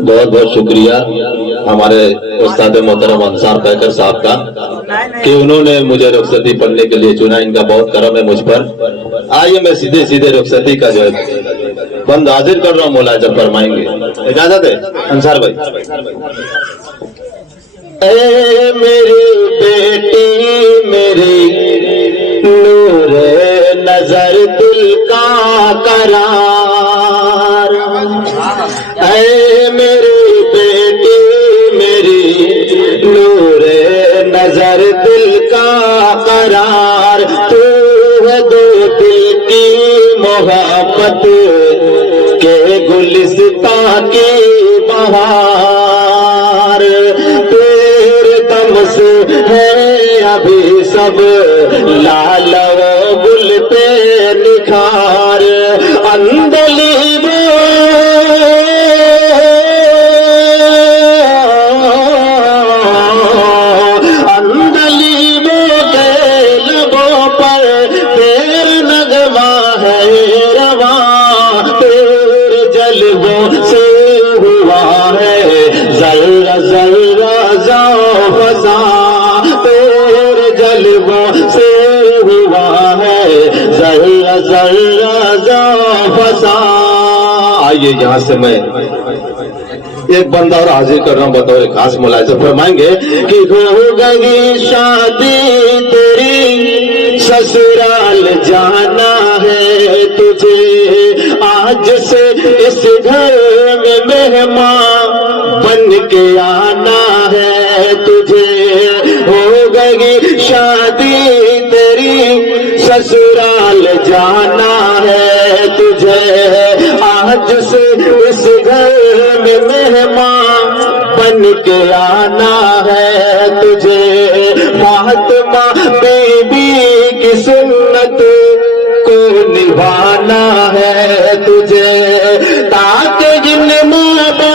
بہت بہت شکریہ ہمارے استاد محترم انصار پیکر صاحب کا کہ انہوں نے مجھے رخصتی پڑھنے کے لیے چنا. ان کا بہت کرم ہے مجھ پر. آئیے میں سیدھے رخصتی کا جو ہے بند حاضر کر رہا ہوں. مولا جب فرمائیں گے اجازت ہے انصار بھائی. اے میری بیٹی میری نور نظر دل کا قرار, اے میری بیٹی میری نور نظر دل کا قرار, تو ہے دو دل کی محبت کے گلستان کی بہار, تیرے دم سے ہے ابھی سب لال و گل پہ نکھار, اندلی آئیے یہاں سے میں ایک بندہ اور حاضر کر رہا ہوں بطور خاص ملاحظہ. فرمائیں گے کہ ہو گئی شادی تیری سسرال جانا ہے تجھے, آج سے اس گھر میں مہمان بن کے آنا ہے تجھے. ہو گئی شادی تیری سسرال جانا ہے تجھے, آج سے اس گھر میں مہمان بن کے آنا ہے تجھے. فاطمہ بی بی کی سنت کو نبھانا ہے تجھے, تاکہ جن ماں باپ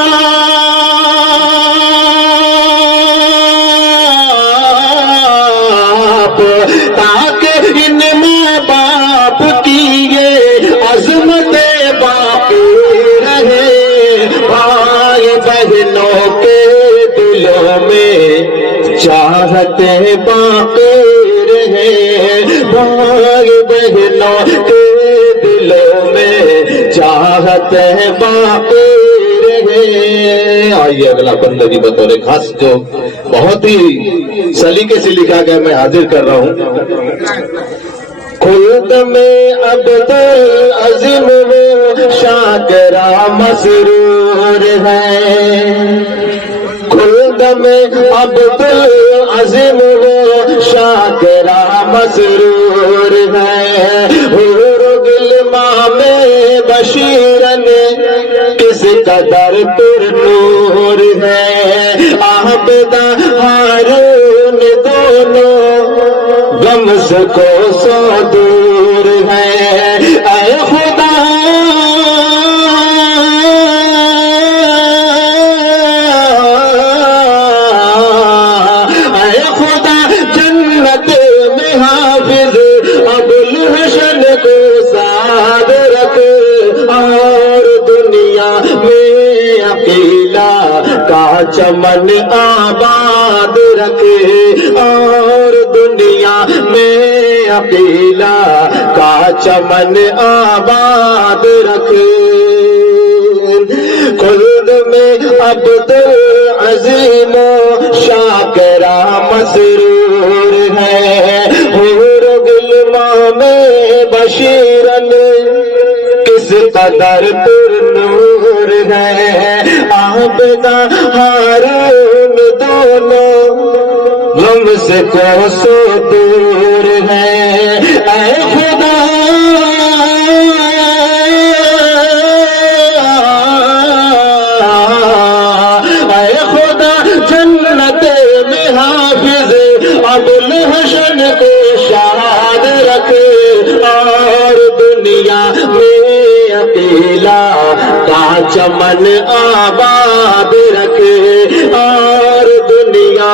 تاکہ ان ماں باپ کی یہ عظمت باقی رہے, بھائی بہنوں کے دلوں میں چاہتے باقی رہے, بھائی بہنوں کے دلوں میں چاہتے باقی رہے. آئیے اگلا بندگی بطور خاص جو بہت ہی سلیقے سے لکھا گیا میں حاضر کر رہا ہوں. خلد میں عبد العظیم وہ شاکرہ مسرور ہے, خلد میں عبد العظیم وہ شاکرہ مسرور ہے, حور غلمان میں بشیرن کس قدر پر نور ہے, عابدہ ہارون دونوں غم سے کو سو دور ہے. اے خدا اے خدا جنت میں حافظ ابوالحسن کو ساتھ رکھ, اور دنیا میں عقیلہ کا چمن آباد رکھے, اور دنیا میں عقیلہ کا چمن آباد رکھے. خلد میں عبد العظیم شاکرہ مسرور ہے, حور غلمان میں بشیرن کس قدر پر نور ہے, عابدہ ہارون دونوں غم سے کوسوں دور ہے. اے خدا اے خدا جنت میں حافظ ابوالحسن کو شاد رکھ, اور دنیا میں عقیلہ کا چمن آباد رکھ, اور دنیا